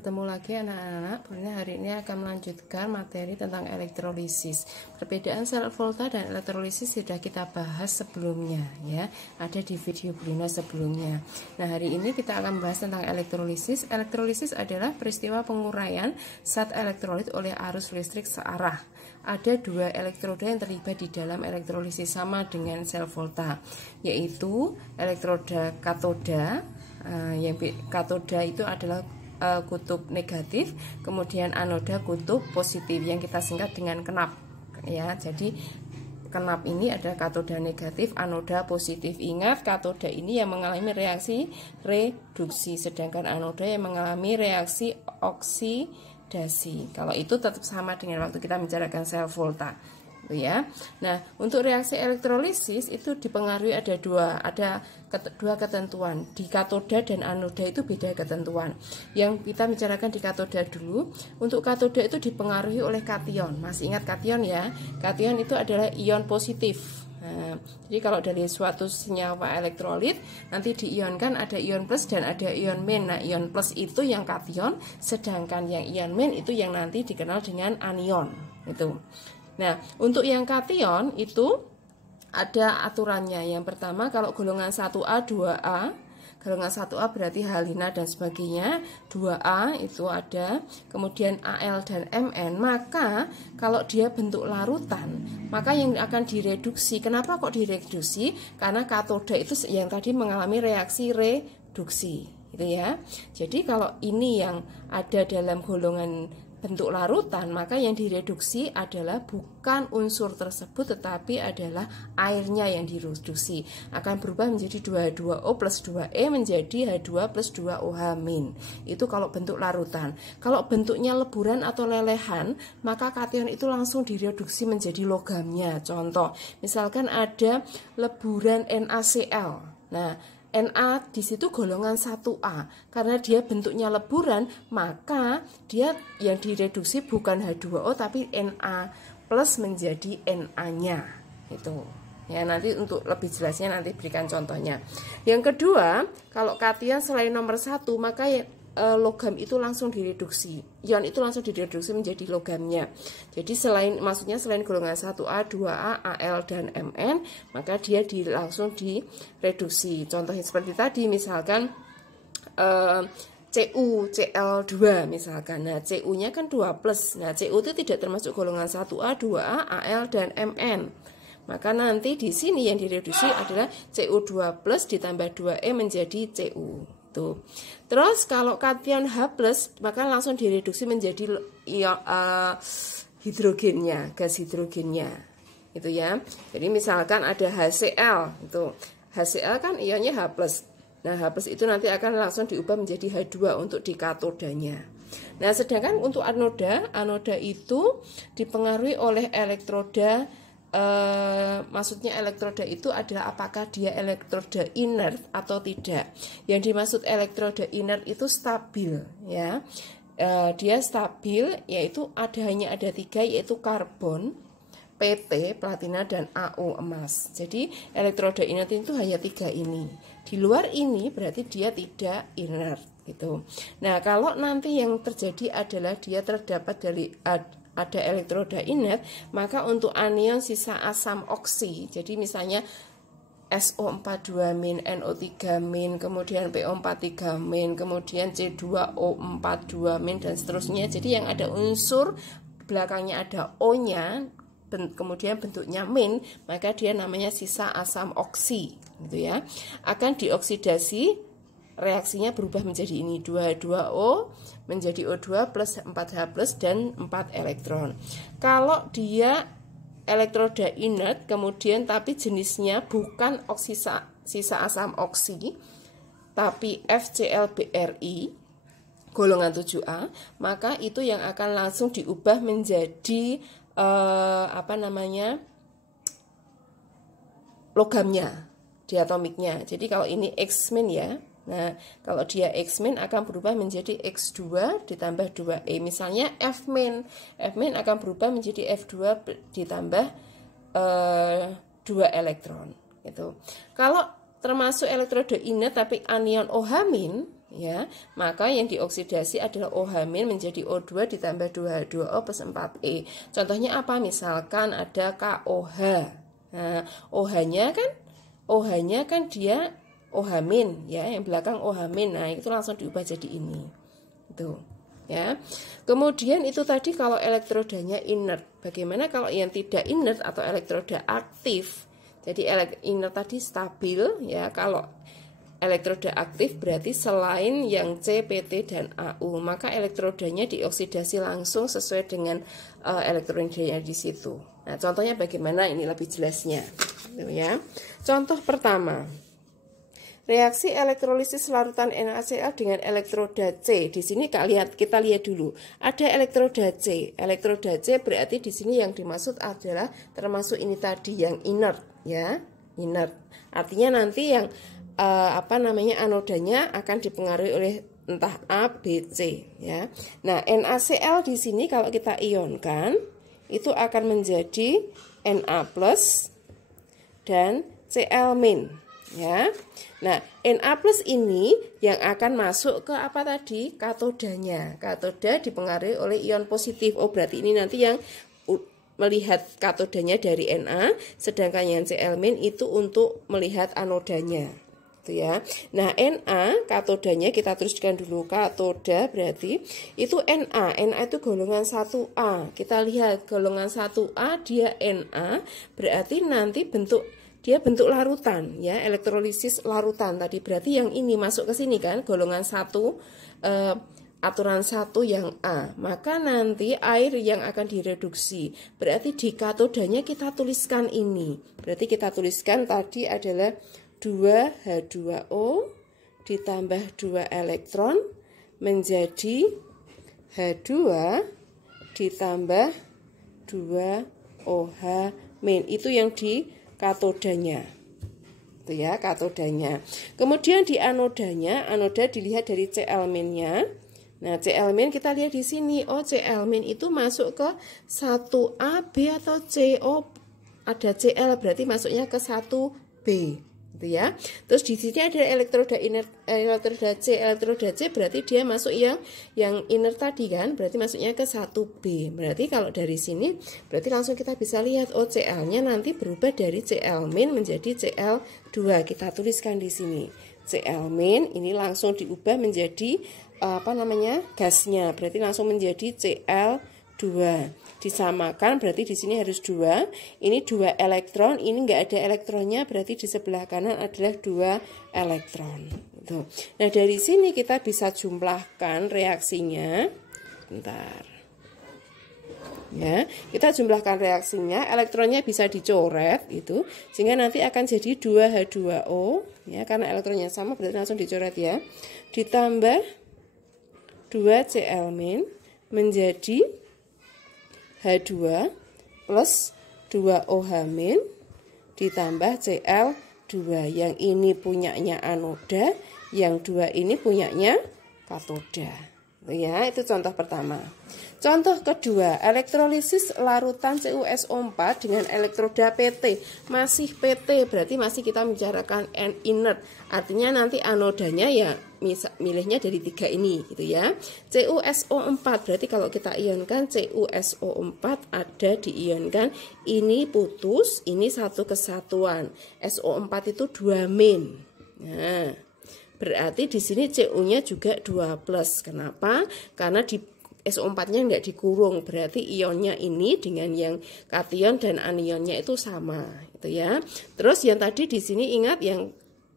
Ketemu lagi anak-anak, Bruna hari ini akan melanjutkan materi tentang elektrolisis. Perbedaan sel volta dan elektrolisis sudah kita bahas sebelumnya ya, ada di video Bruna sebelumnya. Nah, hari ini kita akan membahas tentang elektrolisis. Elektrolisis adalah peristiwa penguraian zat elektrolit oleh arus listrik searah. Ada dua elektroda yang terlibat di dalam elektrolisis sama dengan sel volta, yaitu elektroda katoda. Yang katoda itu adalah kutub negatif, kemudian anoda kutub positif yang kita singkat dengan kenap ya. Jadi kenap ini adalah katoda negatif, anoda positif. Ingat, katoda ini yang mengalami reaksi reduksi, sedangkan anoda yang mengalami reaksi oksidasi. Kalau itu tetap sama dengan waktu kita bicarakan sel volta ya. Nah, untuk reaksi elektrolisis itu dipengaruhi ada dua ketentuan. Di katoda dan anoda itu beda ketentuan. Yang kita bicarakan di katoda dulu. Untuk katoda itu dipengaruhi oleh kation. Masih ingat kation ya? Kation itu adalah ion positif. Nah, jadi kalau dari suatu senyawa elektrolit nanti diionkan ada ion plus dan ada ion min. Nah, ion plus itu yang kation, sedangkan yang ion min itu yang nanti dikenal dengan anion. Itu. Nah, untuk yang kation itu ada aturannya. Yang pertama, kalau golongan 1A, 2A, golongan 1A berarti halina dan sebagainya, 2A itu ada, kemudian Al dan Mn, maka kalau dia bentuk larutan, maka yang akan direduksi. Kenapa kok direduksi? Karena katoda itu yang tadi mengalami reaksi reduksi, gitu ya. Jadi kalau ini yang ada dalam golongan bentuk larutan, maka yang direduksi adalah bukan unsur tersebut tetapi adalah airnya yang direduksi. Akan berubah menjadi 2H2O plus 2E menjadi H2 plus 2OH-. Itu kalau bentuk larutan. Kalau bentuknya leburan atau lelehan, maka kation itu langsung direduksi menjadi logamnya. Contoh, misalkan ada leburan NaCl. Nah, Na di situ golongan 1A. Karena dia bentuknya leburan, maka dia yang direduksi bukan H2O tapi Na plus menjadi Na-nya. Itu. Ya, nanti untuk lebih jelasnya nanti berikan contohnya. Yang kedua, kalau kation selain nomor 1, maka logam itu langsung direduksi. Ion itu langsung direduksi menjadi logamnya. Jadi maksudnya selain golongan 1A, 2A, Al dan Mn, maka dia langsung direduksi. Contohnya seperti tadi, misalkan Cu, Cl2 misalkan. Nah, Cu-nya kan 2+. Nah, Cu itu tidak termasuk golongan 1A, 2A, Al dan Mn. Maka nanti di sini yang direduksi adalah Cu2+ ditambah 2E menjadi Cu. Tuh. Terus kalau kation H+, maka langsung direduksi menjadi hidrogennya, gas hidrogennya. Itu ya. Jadi misalkan ada HCl, itu. HCl kan ionnya H+. Nah, H+ itu nanti akan langsung diubah menjadi H2 untuk di katodanya. Nah, sedangkan untuk anoda itu dipengaruhi oleh elektroda. Maksudnya elektroda itu adalah apakah dia elektroda inert atau tidak. Yang dimaksud elektroda inert itu stabil ya. Dia stabil, yaitu hanya ada 3, yaitu karbon, PT platina dan AU emas. Jadi elektroda inert itu hanya 3 ini. Di luar ini berarti dia tidak inert gitu. Nah, kalau nanti yang terjadi adalah dia terdapat dari ada elektroda inert, maka untuk anion sisa asam oksi, jadi misalnya SO42-, NO3-, kemudian PO43-, kemudian C2O42- dan seterusnya. Jadi yang ada unsur belakangnya ada O-nya, kemudian bentuknya min, maka dia namanya sisa asam oksi, gitu ya. Akan dioksidasi, reaksinya berubah menjadi ini, 2H2O menjadi O2 plus 4H plus dan 4 elektron. Kalau dia elektroda inert, kemudian tapi jenisnya bukan sisa asam oksi, tapi FClBrI, golongan 7A, maka itu yang akan langsung diubah menjadi logamnya, diatomiknya. Jadi kalau ini X- ya. Nah, kalau dia X- akan berubah menjadi X2 ditambah 2E. Misalnya F- akan berubah menjadi F2 ditambah 2 elektron gitu. Kalau termasuk elektroda inert tapi anion OH-, ya. Maka yang dioksidasi adalah OH- menjadi O2 ditambah 2H2O plus 4E. Contohnya apa? Misalkan ada KOH. Nah, OH-nya kan dia OH- ya, yang belakang OH-. Nah, itu langsung diubah jadi ini. Tuh, ya. Kemudian itu tadi kalau elektrodanya inert. Bagaimana kalau yang tidak inert atau elektroda aktif? Jadi inert tadi stabil, ya. Kalau elektroda aktif berarti selain yang C, PT, dan AU, maka elektrodanya dioksidasi langsung sesuai dengan elektrodanya di situ. Nah, contohnya bagaimana ini lebih jelasnya, ya. Contoh pertama, reaksi elektrolisis larutan NaCl dengan elektroda C. Di sini kita lihat dulu, ada elektroda C. Elektroda C berarti di sini yang dimaksud adalah termasuk ini tadi yang inert, ya, inert. Artinya nanti yang anodanya akan dipengaruhi oleh entah A, B, C, ya. Nah, NaCl di sini kalau kita ionkan itu akan menjadi Na+ dan Cl-, ya. Nah, Na+ ini yang akan masuk ke apa tadi? Katodanya. Katoda dipengaruhi oleh ion positif. Oh, berarti ini nanti yang melihat katodanya dari Na, sedangkan yang Cl- itu untuk melihat anodanya. Ya. Nah, Na katodanya kita teruskan dulu. Katoda berarti itu Na. Na itu golongan 1A. Kita lihat golongan 1A dia Na, berarti nanti dia bentuk larutan, ya, elektrolisis larutan tadi. Berarti yang ini masuk ke sini kan, golongan 1, aturan 1 yang A. Maka nanti air yang akan direduksi. Berarti di katodanya kita tuliskan ini. Berarti kita tuliskan tadi adalah 2H2O ditambah 2 elektron menjadi H2 ditambah 2 OH-. Itu yang di katodanya. Itu ya, katodanya. Kemudian di anodanya, anoda dilihat dari Cl-nya. Nah, Cl- kita lihat di sini. Oh, Cl- itu masuk ke 1A, B atau C. Oh, ada Cl berarti masuknya ke 1B. Gitu ya. Terus di sini ada elektroda inert, elektroda C berarti dia masuk yang inert tadi kan, berarti masuknya ke 1B. Berarti kalau dari sini berarti langsung kita bisa lihat, oh, Cl-nya nanti berubah dari Cl- menjadi Cl2. Kita tuliskan di sini. Cl- ini langsung diubah menjadi gasnya, berarti langsung menjadi Cl2. Disamakan berarti di sini harus 2. Ini 2 elektron, ini enggak ada elektronnya, berarti di sebelah kanan adalah 2 elektron. Gitu. Nah, dari sini kita bisa jumlahkan reaksinya. Bentar. Ya, kita jumlahkan reaksinya, elektronnya bisa dicoret itu, sehingga nanti akan jadi 2H2O, ya, karena elektronnya sama berarti langsung dicoret ya. Ditambah 2 Cl- menjadi H2 plus 2 OH- ditambah Cl2. Yang ini punyanya anoda, yang 2 ini punyanya katoda. Ya, itu contoh pertama. Contoh kedua, elektrolisis larutan CuSO4 dengan elektroda PT. Masih PT, berarti masih kita membicarakan inert. Artinya nanti anodanya ya milihnya dari 3 ini gitu ya. CuSO4 berarti kalau kita ionkan CuSO4 ada diionkan, ini putus, ini satu kesatuan. SO4 itu 2-. Nah, berarti di sini Cu-nya juga 2+. Kenapa? Karena di SO4-nya enggak dikurung, berarti ionnya ini dengan yang kation dan anionnya itu sama, itu ya. Terus yang tadi di sini ingat yang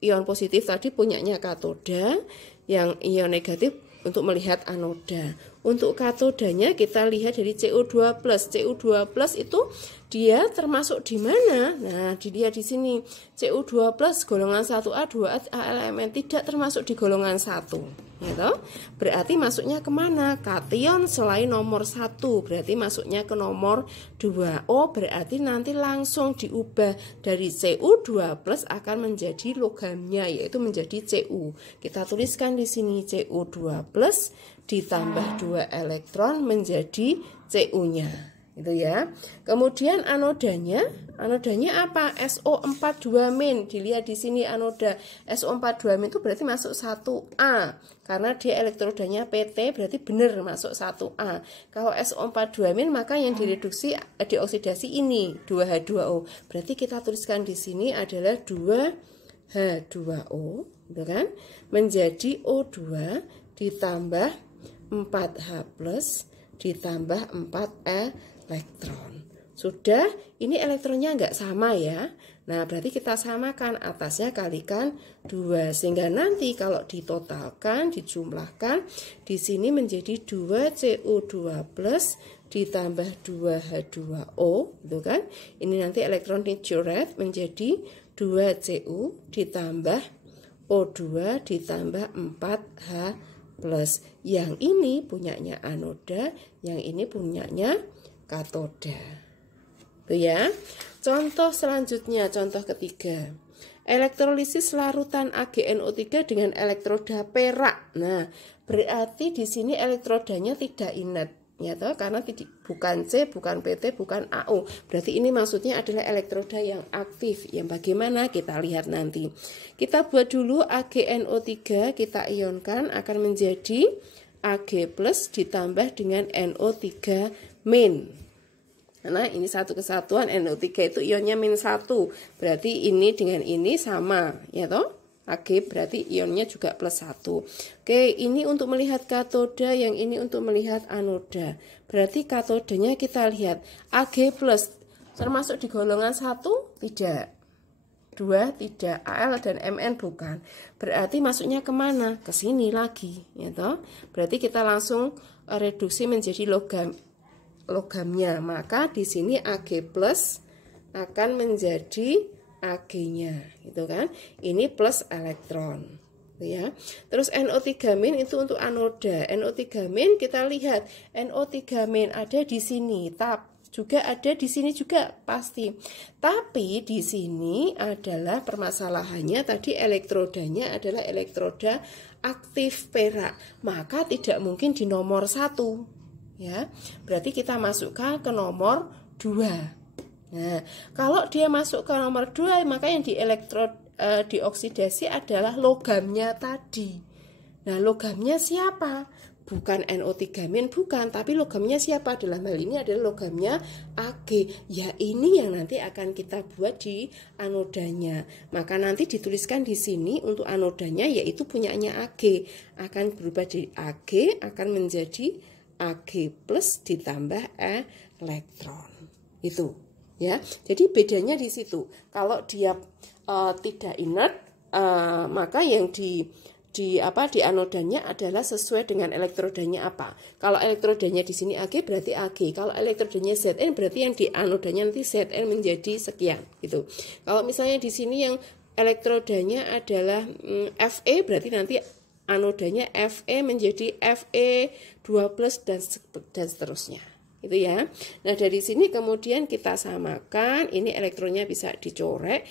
ion positif tadi punyanya katoda, yang ion negatif untuk melihat anoda. Untuk katodanya kita lihat dari Cu2+. Cu2+ itu dia termasuk di mana? Nah, dilihat di sini. Cu2+ golongan 1A, 2A elemen tidak termasuk di golongan 1. Gitu. Berarti masuknya kemana? Kation selain nomor 1, berarti masuknya ke nomor 2. Oh, berarti nanti langsung diubah dari Cu2+ akan menjadi logamnya, yaitu menjadi Cu. Kita tuliskan di sini Cu2+ ditambah 2 elektron menjadi Cu-nya. Itu ya. Kemudian anodanya apa? SO42-. Dilihat di sini anoda SO42- itu berarti masuk 1A. Karena dia elektrodanya PT berarti benar masuk 1A. Kalau SO42- maka yang direduksi dioksidasi ini 2H2O. Berarti kita tuliskan di sini adalah 2H2O, gitu kan? Menjadi O2 ditambah 4H+ ditambah 4 elektron. Sudah, ini elektronnya enggak sama ya. Nah, berarti kita samakan, atasnya kalikan 2. Sehingga nanti kalau ditotalkan, dijumlahkan, di sini menjadi 2CO2+ ditambah 2H2O, gitu kan? Ini nanti elektron dicoret menjadi 2Cu ditambah O2 ditambah 4H+. Yang ini punyanya anoda, yang ini punyanya katoda. Itu ya. Contoh selanjutnya, contoh ketiga. Elektrolisis larutan AgNO3 dengan elektroda perak. Nah, berarti di sini elektrodanya tidak inert, ya toh, karena bukan C, bukan PT, bukan AU. Berarti ini maksudnya adalah elektroda yang aktif. Yang bagaimana kita lihat nanti. Kita buat dulu AgNO3, kita ionkan akan menjadi Ag+ ditambah dengan NO3-. Nah, ini satu kesatuan, NO3 itu ionnya -1. Berarti ini dengan ini sama, ya toh? Ag berarti ionnya juga +1. Oke, ini untuk melihat katoda, yang ini untuk melihat anoda. Berarti katodanya kita lihat Ag+, termasuk di golongan 1? Tidak. 2 tidak, Al dan Mn bukan. Berarti masuknya kemana? Ke sini lagi, ya toh? Berarti kita langsung reduksi menjadi logamnya. Maka di sini Ag+ akan menjadi Ag-nya, gitu kan? Ini plus elektron, ya. Terus NO3- itu untuk anoda. NO3- kita lihat NO3- ada di sini, juga ada di sini juga pasti. Tapi di sini adalah permasalahannya tadi elektrodanya adalah elektroda aktif perak, maka tidak mungkin di nomor 1, ya. Berarti kita masukkan ke nomor 2. Nah, kalau dia masuk ke nomor 2, maka yang dioksidasi adalah logamnya tadi. Nah, logamnya siapa? Bukan NO3-, bukan, tapi logamnya siapa? Dalam hal ini adalah logamnya Ag. Ya, ini yang nanti akan kita buat di anodanya. Maka nanti dituliskan di sini untuk anodanya, yaitu punyanya Ag. Akan berubah dari Ag, akan menjadi Ag+ ditambah elektron. Itu, ya. Jadi bedanya di situ. Kalau dia tidak inert, maka yang di anodanya adalah sesuai dengan elektrodanya apa. Kalau elektrodanya di sini Ag berarti Ag. Kalau elektrodanya Zn berarti yang di anodanya nanti Zn menjadi sekian, gitu. Kalau misalnya di sini yang elektrodanya adalah Fe, berarti nanti anodanya Fe menjadi Fe2+ dan seterusnya. Itu ya. Nah, dari sini kemudian kita samakan, ini elektronnya bisa dicoret.